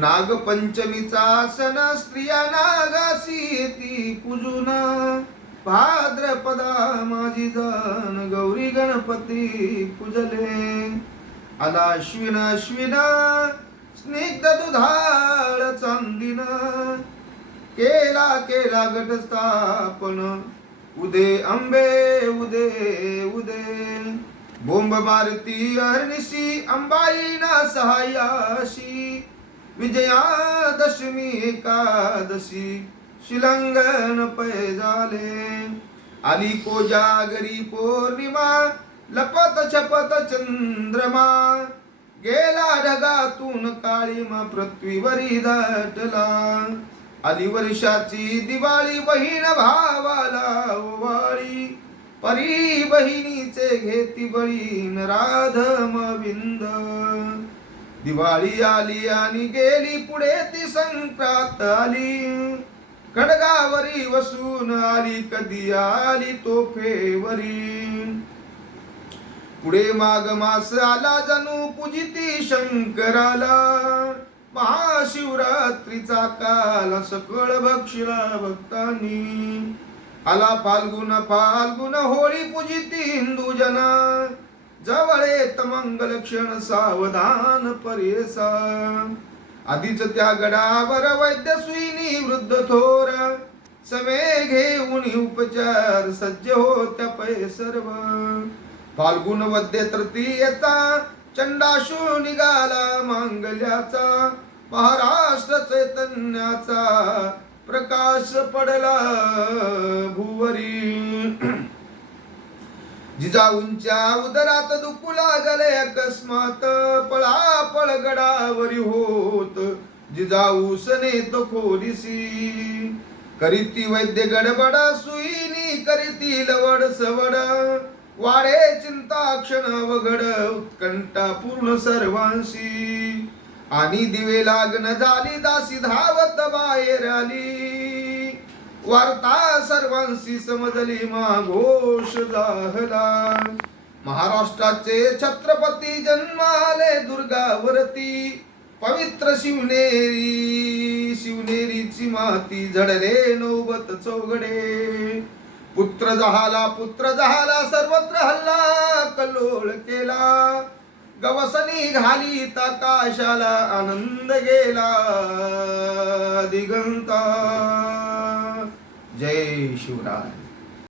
नागपंचमीचा सण स्त्रिया नागासी येती पूजून भाद्रपदा माझी जाण गौरी गणपती पूजले आला अश्विन अश्विन स्निग्ध दुधाळ चांदीन केला केला घटस्थापन उदे अंबे उदे उदे बोंब मारती अरनिसी अंबाई ना सहाय्याशी विजयादशमी एकादशी शिलंगन पै झाले आली कोजागरी पौर्णिमा लपत छपत चंद्रमा गेला ढगातून काळीमा पृथ्वीवरी दाटला आली वर्षाची दिवाळी बहीण भावाला ओवाळी परी बहिणीचे घेती बळीन राधम विंद दिवाळी आली आणि गेली पुढे ती संक्रांत आली खडगावरी वसून आली कधी आली तोफेवरी पुढे माघ मास आला जणू पूजिती शंकराला महाशिवरात्रीचा काल सकळ बक्षिला भक्तांनी आला फाल्गुन होळी पूजिती हिंदू जना जवळेत मंगल क्षण सावधान परेसा आधीच त्या गडावर वैद्य सुईनी वृद्ध थोर समे घेऊन उपचार सज्ज होत्या पै सर्व फाल्गुन वद्य तृतीयेचा चंडाशू निघाला मांगल्याचा महाराष्ट्र चैतन्याचा प्रकाश पडला भुवरी जिजाऊंच्या उदरात दुखू लागले अकस्मात पळापळ गडावरी होत जिजाऊ सनेत खोलीसी करीती वैद्य गडबड सुईनी करीती लवड सवड वाढे चिंता क्षण वगड उत्कंठा पूर्ण सर्वांशी आणि दिवे लागण झाली दासी धावत बाहेर आली वार्ता सर्वांशी समजली घोष झाला महाराष्ट्राचे छत्रपती जन्माले दुर्गावरती पवित्र शिवनेरीची माती झडले नौबत चौघडे पुत्र जहाला सर्वत्र हल्ला कल्लोळ केला गवसनी घाली आकाशाला आनंद गेला दिगंता जय शिवराय।